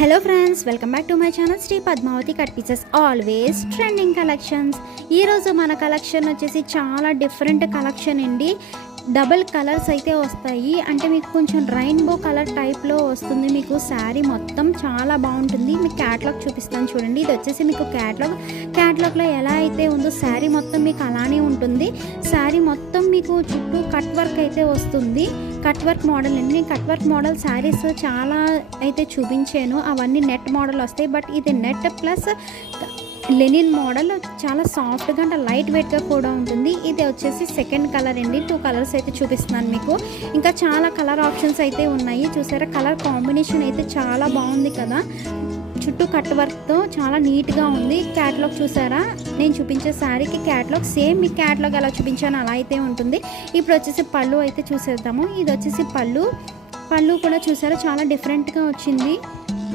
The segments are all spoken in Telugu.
Hello friends, welcome back to my channel Shri Padmavathi cut pieces, always trending collections. ఈరోజు మన కలెక్షన్ వచ్చేసి చాలా డిఫరెంట్ కలెక్షన్ అండి. డబుల్ కలర్స్ అయితే వస్తాయి, అంటే మీకు కొంచెం రెయిన్బో కలర్ టైప్లో వస్తుంది. మీకు శారీ మొత్తం చాలా బాగుంటుంది. మీకు క్యాటలాగ్ చూపిస్తాను చూడండి. ఇది వచ్చేసి మీకు క్యాటలాగ్లో ఎలా అయితే ఉందో శారీ మొత్తం మీకు అలానే ఉంటుంది. శారీ మొత్తం మీకు చుట్టూ కట్ వర్క్ అయితే వస్తుంది. కట్ వర్క్ మోడల్ అండి. నేను కట్ వర్క్ మోడల్ శారీస్ చాలా అయితే చూపించాను, అవన్నీ నెట్ మోడల్ వస్తాయి. బట్ ఇది నెట్ ప్లస్ లెనిన్ మోడల్, చాలా సాఫ్ట్గా అంటే లైట్ వెయిట్గా కూడా ఉంటుంది. ఇది వచ్చేసి సెకండ్ కలర్ అండి. 2 కలర్స్ అయితే చూపిస్తున్నాను మీకు. ఇంకా చాలా కలర్ ఆప్షన్స్ అయితే ఉన్నాయి. చూసారా, కలర్ కాంబినేషన్ అయితే చాలా బాగుంది కదా. చుట్టూ కట్ వర్క్తో చాలా నీట్గా ఉంది. క్యాటలాగ్ చూసారా, నేను చూపించే శారీకి క్యాటలాగ్ సేమ్ మీ క్యాటలాగ్ ఎలా చూపించాను అలా అయితే ఉంటుంది. ఇప్పుడు వచ్చేసి పళ్ళు అయితే చూసేద్దాము. ఇది వచ్చేసి పళ్ళు కూడా చూసారా, చాలా డిఫరెంట్గా వచ్చింది.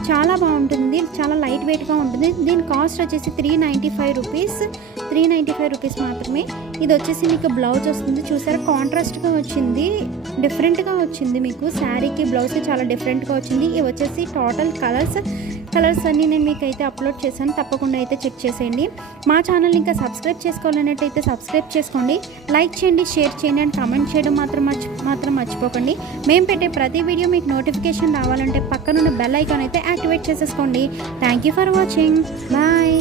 చాలా బాగుంటుంది, చాలా లైట్ వెయిట్గా ఉంటుంది. దీని కాస్ట్ వచ్చేసి 395 రూపీస్ మాత్రమే. ఇది వచ్చేసి మీకు బ్లౌజ్ వస్తుంది. చూసారా, కాంట్రాస్ట్గా వచ్చింది, డిఫరెంట్గా వచ్చింది. మీకు శారీకి బ్లౌజ్కి చాలా డిఫరెంట్గా వచ్చింది. ఇవి వచ్చేసి టోటల్ కలర్స్ అన్నీ నేను మీకు అయితే అప్లోడ్ చేశాను, తప్పకుండా అయితే చెక్ చేసేయండి. మా ఛానల్ని ఇంకా సబ్స్క్రైబ్ చేసుకోవాలన్నట్టయితే సబ్స్క్రైబ్ చేసుకోండి, లైక్ చేయండి, షేర్ చేయండి అండ్ కామెంట్ చేయడం మాత్రం మర్చిపోకండి. మేము పెట్టే ప్రతి వీడియో మీకు నోటిఫికేషన్ రావాలంటే పక్కనున్న బెల్ ఐకాన్ అయితే యాక్టివేట్ చేసేసుకోండి. Thank you for watching. Bye.